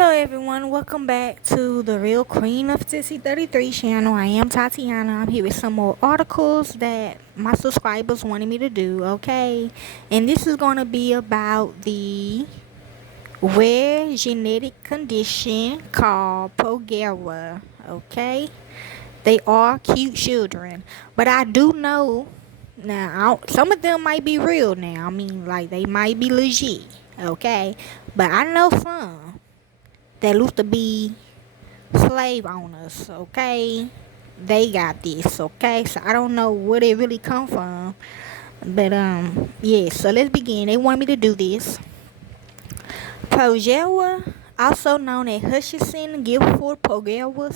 Hello everyone, welcome back to the Real Queen Nefertiti 33 channel. I am Tatiana. I'm here with some more articles that my subscribers wanted me to do, okay? And this is going to be about the rare genetic condition called Progeria, okay? They are cute children, but I do know now some of them might be real now. I mean, like they might be legit, okay? But I know some that used to be slave owners, okay? They got this, okay? So I don't know where they really come from. But yeah, so let's begin. They want me to do this. Progeria, also known as Hutchinson-Gilford Progeria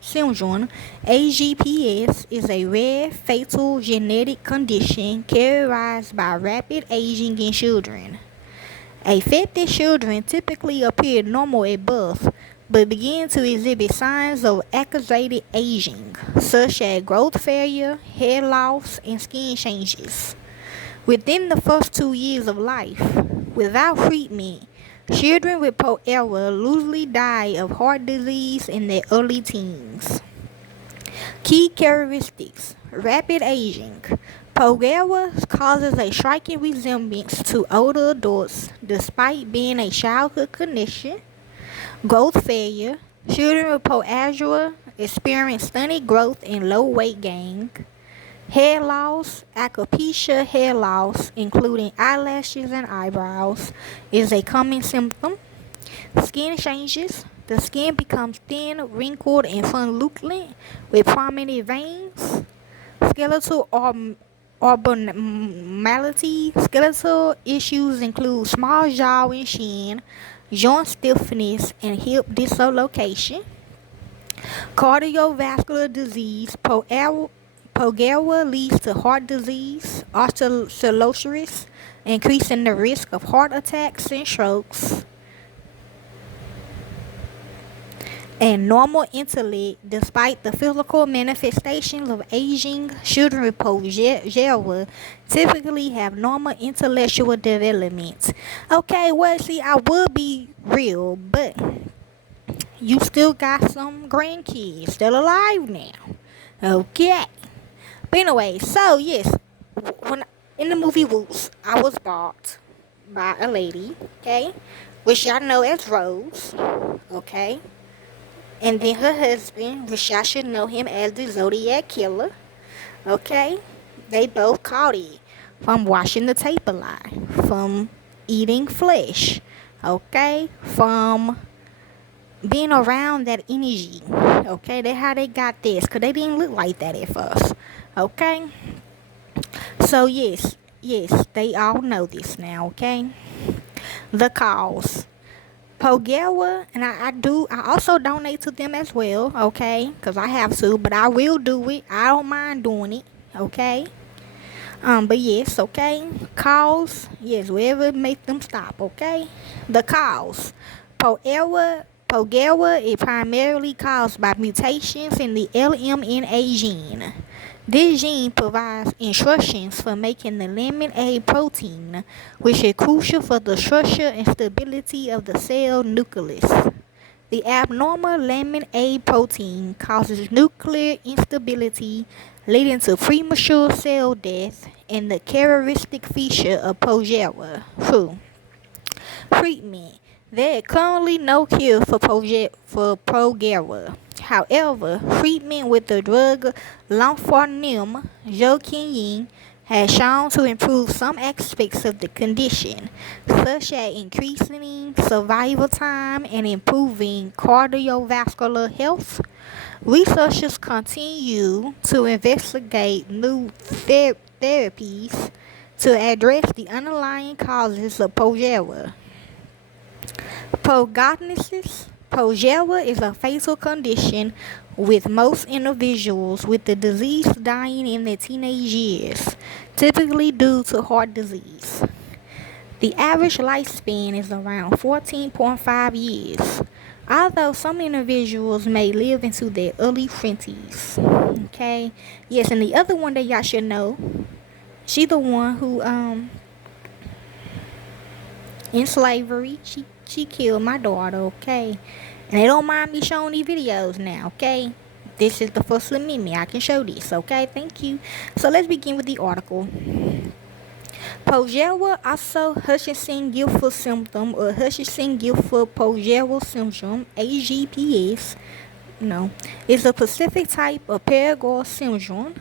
syndrome, AGPS, is a rare fatal genetic condition characterized by rapid aging in children. Affected children typically appear normal at birth, but begin to exhibit signs of accelerated aging, such as growth failure, hair loss, and skin changes. Within the first 2 years of life, without treatment, children with Progeria usually die of heart disease in their early teens. Key characteristics: rapid aging. Progeria causes a striking resemblance to older adults despite being a childhood condition. Growth failure. Children with Progeria experience stunted growth and low weight gain. Hair loss. Alopecia hair loss, including eyelashes and eyebrows, is a common symptom. Skin changes. The skin becomes thin, wrinkled, and fun-looking with prominent veins. Skeletal abnormality. Skeletal issues include small jaw and chin, joint stiffness, and hip dislocation. Cardiovascular disease. Progeria leads to heart disease, osteosclerosis, increasing the risk of heart attacks and strokes. And normal intellect. Despite the physical manifestations of aging, children with Progeria typically have normal intellectual development. Okay, well, see, I would be real, but you still got some grandkids still alive now. Okay. But anyway, so yes, when in the movie Woods, I was bought by a lady, okay, which y'all know as Rose, okay. And then her husband, which I should know him as the Zodiac Killer. Okay? They both caught it from watching the tape a lot, from eating flesh, okay? From being around that energy, okay? That's how they got this, because they didn't look like that at first, okay? So, yes, they all know this now, okay? The cause. Progeria, and I also donate to them as well, okay? Because I have to, but I will do it. I don't mind doing it, okay? But yes, okay? Cause, yes, wherever make them stop, okay? The cause. Progeria is primarily caused by mutations in the LMNA gene. This gene provides instructions for making the laminin A protein, which is crucial for the structure and stability of the cell nucleus. The abnormal laminin A protein causes nuclear instability, leading to premature cell death and the characteristic feature of Progeria. Treatment. There is currently no cure for Progeria. However, treatment with the drug lomphormone jokinine has shown to improve some aspects of the condition, such as increasing survival time and improving cardiovascular health. Researchers continue to investigate new therapies to address the underlying causes of Progeria. Prognosis. Progeria is a fatal condition, with most individuals with the disease dying in their teenage years, typically due to heart disease. The average lifespan is around 14.5 years, although some individuals may live into their early 20s. Okay? Yes, and the other one that y'all should know, she the one who in slavery, She killed my daughter, okay? And they don't mind me showing these videos now, okay? This is the First Amendment. I can show this, okay? Thank you. So let's begin with the article. Progeria, also Hutchinson-Gilford symptom or Hutchinson-Gilford-Progeria syndrome, HGPS, is a specific type of Progeria syndrome.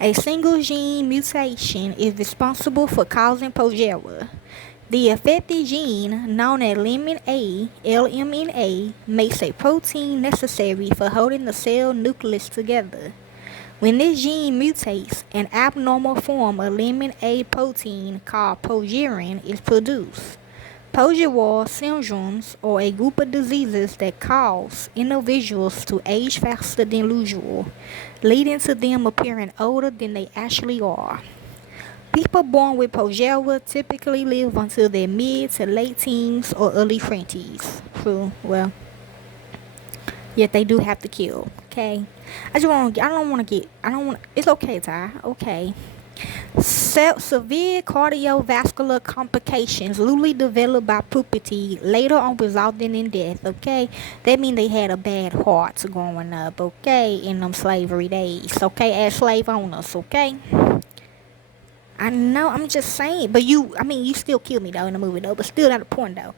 A single gene mutation is responsible for causing progeria. The affected gene, known as LMNA, makes a protein necessary for holding the cell nucleus together. When this gene mutates, an abnormal form of LMNA protein called progerin is produced. Progeria syndromes are a group of diseases that cause individuals to age faster than usual, leading to them appearing older than they actually are. People born with progeria typically live until their mid to late teens or early 20s. True, well, yet they do have to kill, okay? It's okay, Ty, okay. Severe cardiovascular complications usually developed by puberty later on resulting in death, okay? That means they had a bad heart growing up, okay, in them slavery days, okay, as slave owners, okay? I know, I'm just saying, but you still killed me though in the movie though, but still not the point though.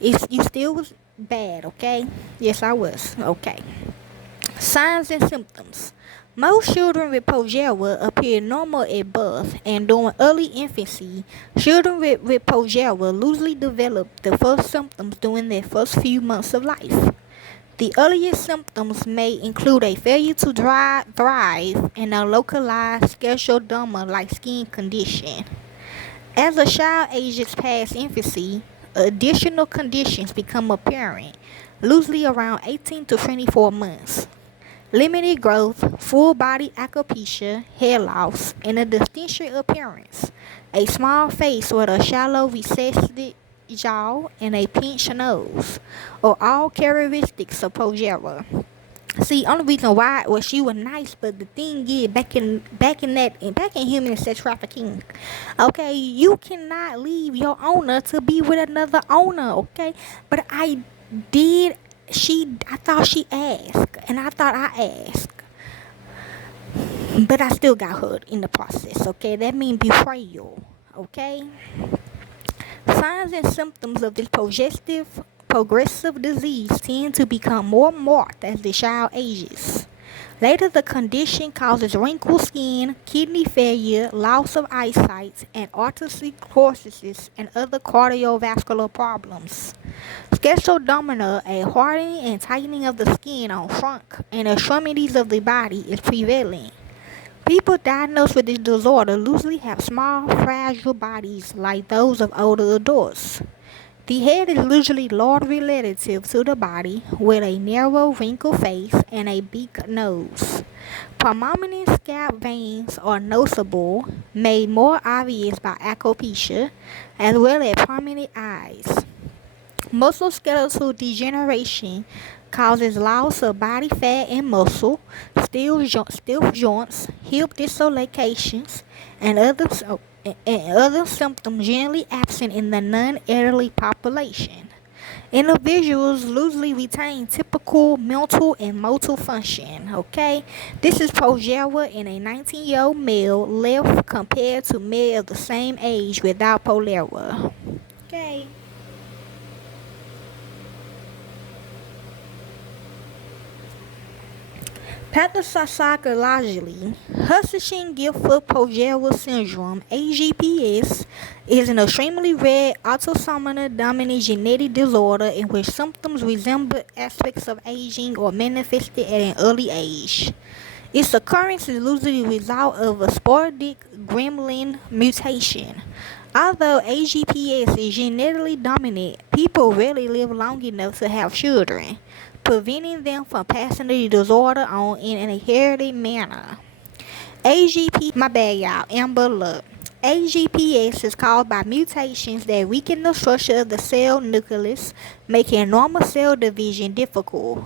You still was bad, okay? Yes, I was, okay. Signs and symptoms. Most children with progeria appear normal at birth, and during early infancy, children with progeria usually develop the first symptoms during their first few months of life. The earliest symptoms may include a failure to thrive and a localized scleroderma-like skin condition. As a child ages past infancy, additional conditions become apparent, usually around 18 to 24 months. Limited growth, full body alopecia, hair loss, and a distinct appearance. A small face with a shallow recessed jaw and a pinched nose are all characteristics of progeria. See, only reason why was she was nice, but the thing is, back in human sex trafficking, okay, you cannot leave your owner to be with another owner, okay? But I thought she asked, and I thought I asked, but I still got hurt in the process, okay? That means betrayal, okay? Signs and symptoms of this progressive disease tend to become more marked as the child ages. Later, the condition causes wrinkled skin, kidney failure, loss of eyesight, and arteriosclerosis and other cardiovascular problems. Scleroderma, a hardening and tightening of the skin on trunk and extremities of the body, is prevalent. People diagnosed with this disorder usually have small, fragile bodies like those of older adults. The head is usually largely relative to the body, with a narrow, wrinkled face and a big nose. Prominent scalp veins are noticeable, made more obvious by alopecia, as well as prominent eyes. Musculoskeletal degeneration causes loss of body fat and muscle, stiff joints, hip dislocations, and other symptoms generally absent in the non-elderly population. Individuals usually retain typical mental and motor function, okay? This is progeria in a 19-year-old male left compared to male of the same age without progeria, okay? Pathologically, Hutchinson-Gilford Progeria syndrome (HGPS) is an extremely rare autosomal dominant genetic disorder in which symptoms resemble aspects of aging or manifested at an early age. Its occurrence is usually the result of a sporadic gremlin mutation. Although HGPS is genetically dominant, people rarely live long enough to have children, preventing them from passing the disorder on in an inherited manner. HGPS is caused by mutations that weaken the structure of the cell nucleus, making normal cell division difficult.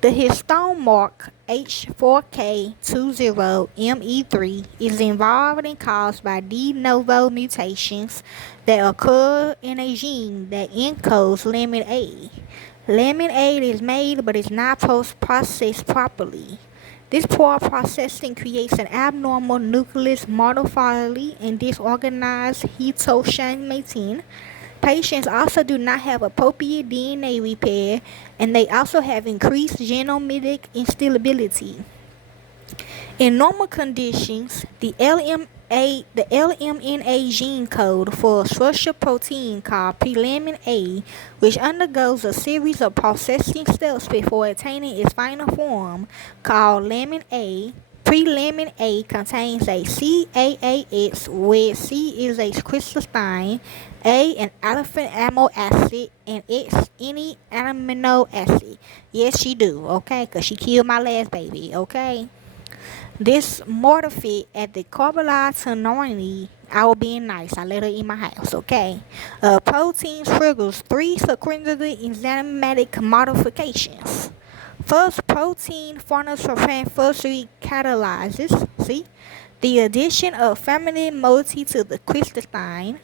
The histone mark H4K20ME3 is involved and caused by de novo mutations that occur in a gene that encodes lamin A. Lamin A is made but is not processed properly. This poor processing creates an abnormal nucleus morphologically and disorganized heterochromatin. Patients also do not have appropriate DNA repair, and they also have increased genomic instability. In normal conditions, the LMNA gene code for a structural protein called prelamin A, which undergoes a series of processing steps before attaining its final form, called lamin A. Prelamin A contains a CAAX, where C is a crystalline, A an alpha amino acid, and X any amino acid. Yes, she do, okay? Because she killed my last baby, okay? This mortified at the carbonized anonymity. I was being nice. I let her in my house, okay? Protein triggers three sequential enzymatic modifications. First, protein phosphoryl catalyzes, see, the addition of feminine moiety to the crystalline.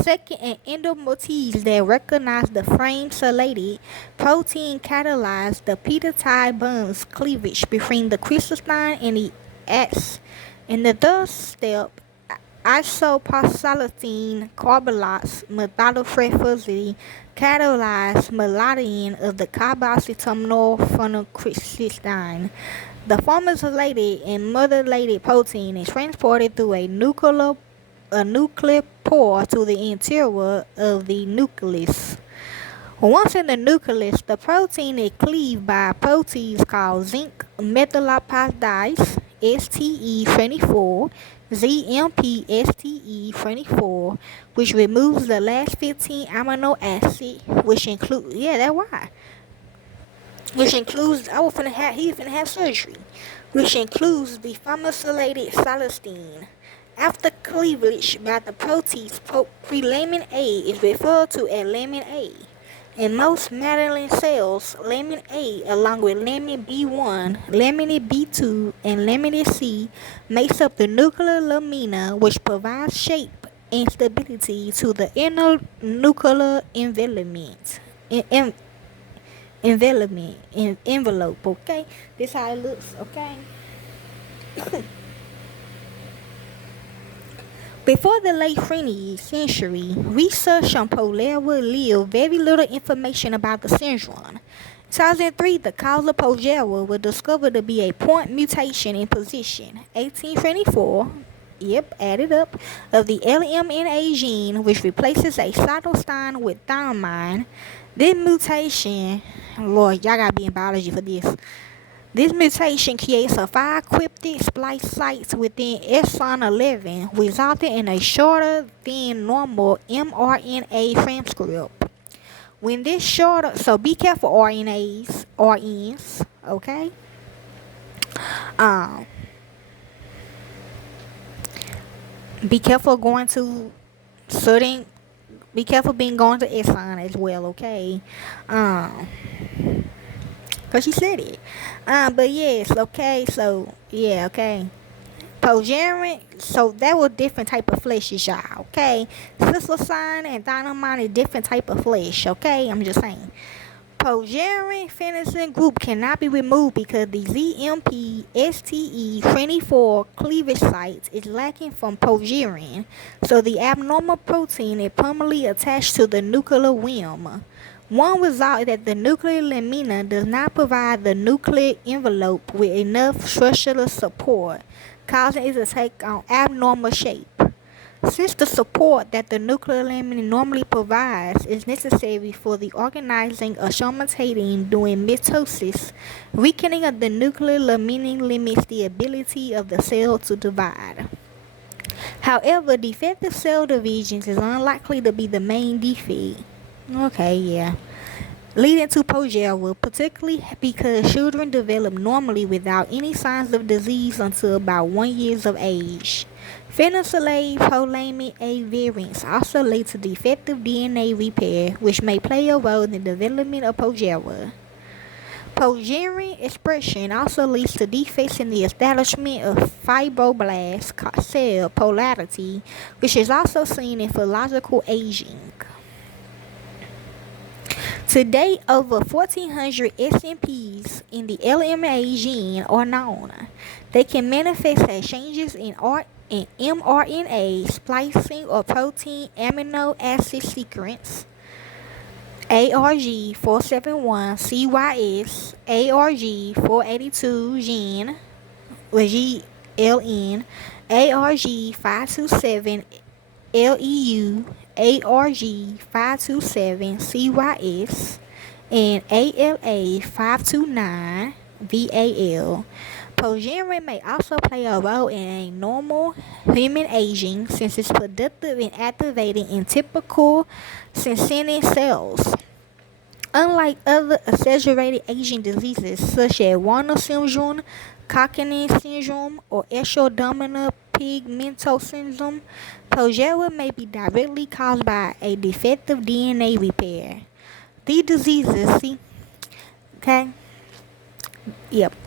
Second, an endomotifs that recognize the frame-related protein catalyze the peptide bonds cleavage between the crystalline and the X. In the third step, isopolyethylene carboxylates methylphenidate catalyze melanoidin of the carboxyl terminal phenocrystalline. The phosphorylated and methylated protein is transported through a nuclear pore to the interior of the nucleus. Once in the nucleus, the protein is cleaved by proteins called zinc metalloperoxidase STE24, ZMP STE24, which removes the last 15 amino acid, which include he finna have surgery, which includes the phosphorylated cysteine. After cleavage by the proteins, prelamin A is referred to as lamin A. In most mammalian cells, lamin A, along with lamin B1, lamin B2, and lamin C, makes up the nuclear lamina, which provides shape and stability to the inner nuclear envelope. Okay, this how it looks. Okay. Before the late 20th century, research on Progeria revealed very little information about the syndrome. In 2003, the cause of Progeria was discovered to be a point mutation in position 1824, add it up, of the LMNA gene, which replaces a cytosine with thymine. This mutation, Lord, y'all gotta be in biology for this. This mutation creates a 5 cryptic splice sites within exon 11, resulting in a shorter than normal mRNA transcript. When this shorter, so be careful RNs, okay? Be careful going to certain, be careful going to exon as well, okay? Cause she said it. But yes, okay, so yeah, okay. Progeria, so that was different type of fleshes, y'all, okay? Cytosine and dynamite is different type of flesh, okay? I'm just saying. Progeria phenicin group cannot be removed because the ZMP STE24 cleavage site is lacking from progerin, so the abnormal protein is permanently attached to the nuclear rim. One result is that the nuclear lamina does not provide the nuclear envelope with enough structural support, causing it to take on abnormal shape. Since the support that the nuclear lamina normally provides is necessary for the organizing of chromatin during mitosis, weakening of the nuclear lamina limits the ability of the cell to divide. However, defective cell divisions is unlikely to be the main defect. Okay, yeah. Leading to progeria, particularly because children develop normally without any signs of disease until about 1 year of age. Phenolphthalein prolamin A variants also lead to defective DNA repair, which may play a role in the development of progeria. Progeria expression also leads to defects in the establishment of fibroblast cell polarity, which is also seen in physiological aging. To date, over 1,400 SNPs in the LMA gene are known. They can manifest as changes in mRNA splicing or protein amino acid sequence, ARG471 CYS, ARG482 gene, or GLN, ARG527 LEU, ARG527 CYS, and ALA529 VAL. Progeria may also play a role in a normal human aging since it's productive in activating in typical senescent cells. Unlike other exaggerated aging diseases such as Werner syndrome, Cockney syndrome, or ectodermal pigmentosa syndrome, progeria may be directly caused by a defective DNA repair. These diseases,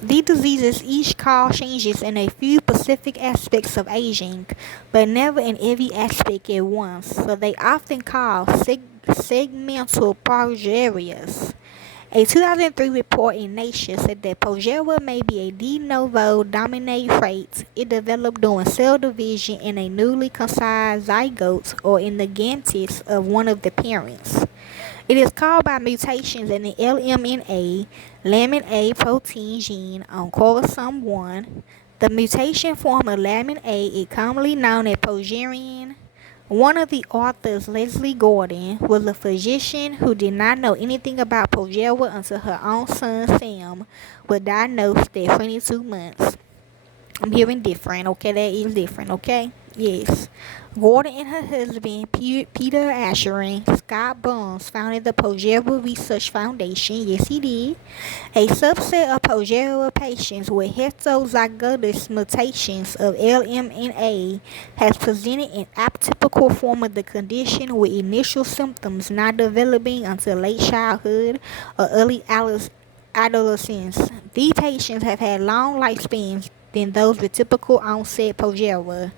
These diseases each cause changes in a few specific aspects of aging, but never in every aspect at once, so they often cause segmental progerias. A 2003 report in Nature said that progeria may be a de novo dominant trait. It developed during cell division in a newly conceived zygote or in the gametes of one of the parents. It is caused by mutations in the LMNA, lamin A protein gene on chromosome 1. The mutation form of lamin A is commonly known as progerin. One of the authors, Leslie Gordon, was a physician who did not know anything about progeria until her own son, Sam, was diagnosed at 22 months. I'm hearing different, okay? That is different, okay? Yes. Gordon and her husband, Peter Asherin Scott Burns, founded the Progeria Research Foundation. Yes, he did. A subset of progeria patients with heterozygous mutations of LMNA has presented an atypical form of the condition with initial symptoms not developing until late childhood or early adolescence. These patients have had long lifespans than those with typical onset progeria.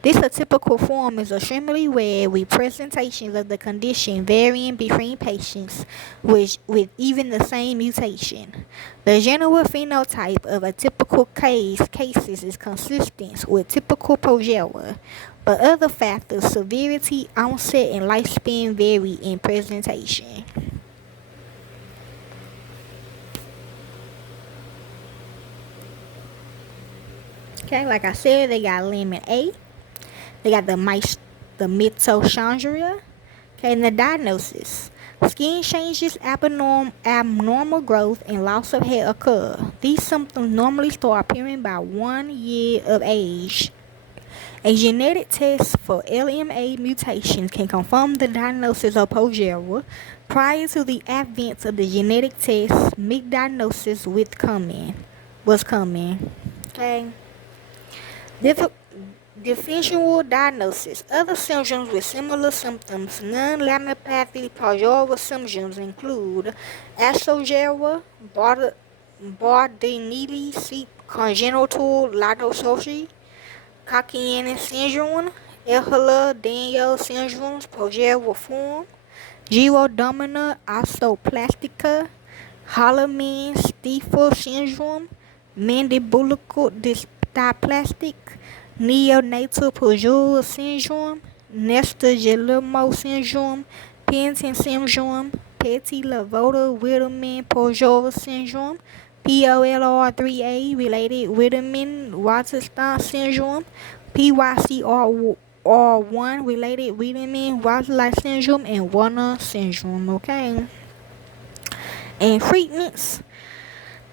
This atypical form is extremely rare, with presentations of the condition varying between patients with even the same mutation. The general phenotype of atypical cases is consistent with typical progeria, but other factors, severity, onset, and lifespan vary in presentation. Okay, like I said, they got lamin A, they got the mitochondria, okay, and the diagnosis. Skin changes, abnormal growth, and loss of hair occur. These symptoms normally start appearing by 1 year of age. A genetic test for LMA mutations can confirm the diagnosis of progeria. Prior to the advent of the genetic test, misdiagnosis was common. Okay. Differential diagnosis. Other syndromes with similar symptoms, non-laminopathy progeria syndromes include astrogeria, Bardet-Neely congenital lithoscopy, Cockney syndrome, Ehlers-Danlos syndrome, progeria form, Geroderma osteoplastica, Hallermann-Streiff syndrome, mandibular dysplastic, neonatal progeria syndrome, Nestor-Guillermo syndrome, Penton syndrome, Petit-Levoux-Wiedemann progeria syndrome, POLR3A related Wiedemann-Waterstein syndrome, PYCR1 related Wiedemann-Waterstein syndrome, and Werner syndrome. Okay. And treatments.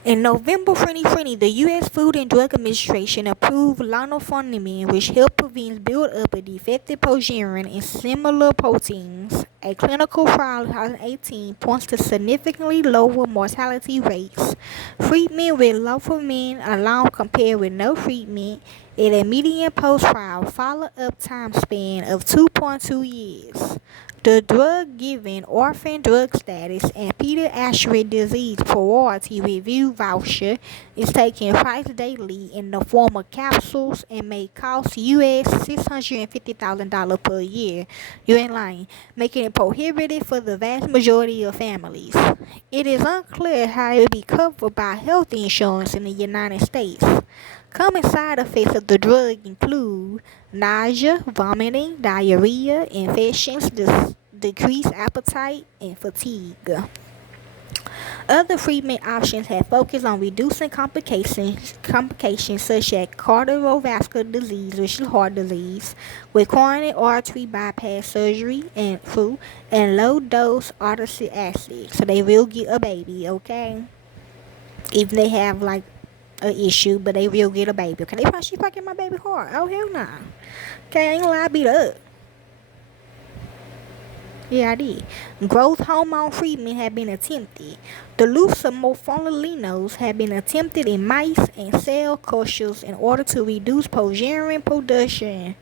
In November 2020, the U.S. Food and Drug Administration approved lonafarnib, which helped prevent buildup of defective progerin and similar proteins, A clinical trial in 2018 points to significantly lower mortality rates. Treatment with lofamine alone compared with no treatment in a median post-trial follow-up time span of 2.2 years. The drug given orphan drug status and pediatric disease priority review voucher is taken twice daily in the form of capsules and may cost US $650,000 per year. You ain't lying, making it prohibited for the vast majority of families. It is unclear how it will be covered by health insurance in the United States. Common side effects of the drug include nausea, vomiting, diarrhea, infections, decreased appetite, and fatigue. Other treatment options have focused on reducing complications such as cardiovascular disease, which is heart disease, with coronary artery bypass surgery and low-dose uracil acid. So they will get a baby, okay? Even they have like an issue, but they will get a baby. Okay, she fucking my baby heart. Oh hell nah. Okay, I ain't gonna lie, I beat her up. Yeah, I did. Growth hormone treatment had been attempted. The morpholinos have been attempted in mice and cell cultures in order to reduce progerin production.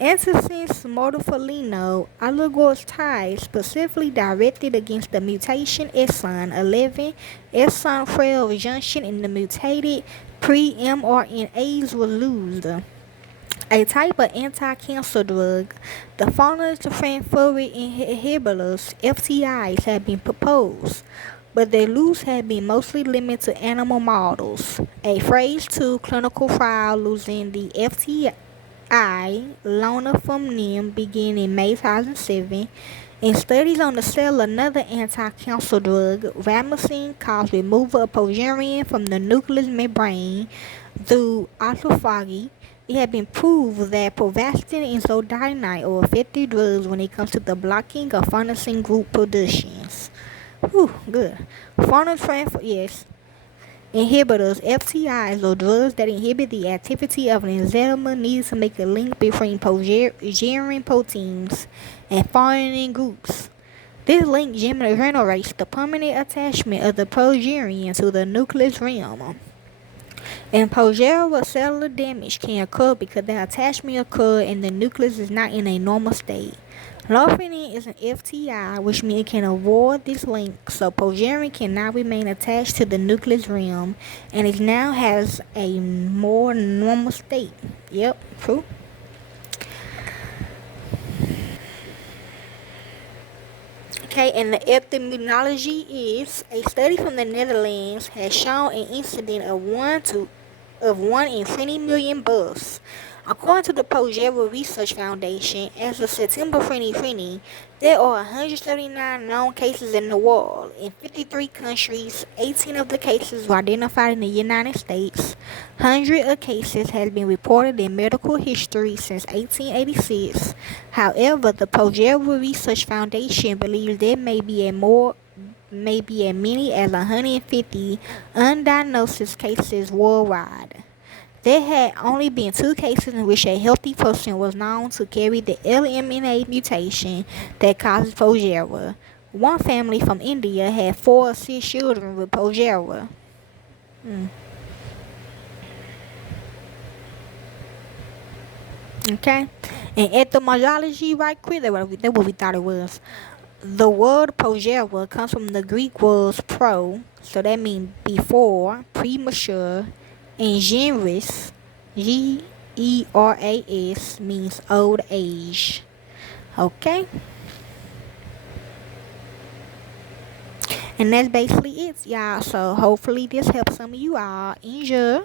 Antisense morpholino oligonucleotide specifically directed against the mutation exon 11, exon 12 junction in the mutated pre-mRNAs was used. A type of anti-cancer drug, the phosphoramidite inhibitors (FTIs) have been proposed, but their use has been mostly limited to animal models. A phase 2 clinical trial using the FTI lonaform began in May 2007, and studies on the cell of another anti-cancer drug, ramacin, caused removal of progerin from the nucleus membrane through autophagy. It has been proved that prolactin and zodinite are effective drugs when it comes to the blocking of farnesin group productions. Whew, good. Yes. Inhibitors, FTIs, are drugs that inhibit the activity of an enzyme needed to make a link between progerin proteins and farnesin groups. This link generates the permanent attachment of the progerin to the nucleus realm. And progeria cellular damage can occur because the attachment occurs and the nucleus is not in a normal state. Lofamine is an FTI, which means it can avoid this link, so progerin cannot remain attached to the nucleus realm, and it now has a more normal state. Yep, true. Okay, and the epidemiology is a study from the Netherlands has shown an incident of 1 in 20 million births. According to the Progeria Research Foundation, as of September 2020, there are 139 known cases in the world. In 53 countries, 18 of the cases were identified in the United States. Hundreds of cases have been reported in medical history since 1886. However, the Progeria Research Foundation believes there may be as many as 150 undiagnosed cases worldwide. There had only been 2 cases in which a healthy person was known to carry the LMNA mutation that causes progeria. One family from India had 4 or 6 children with progeria. Okay, and etymology, right quick, that's what we thought it was. The word progeria comes from the Greek words pro, so that means before, premature, and generis, Geras, means old age. Okay? And that's basically it, y'all. So hopefully this helps some of you all. Enjoy.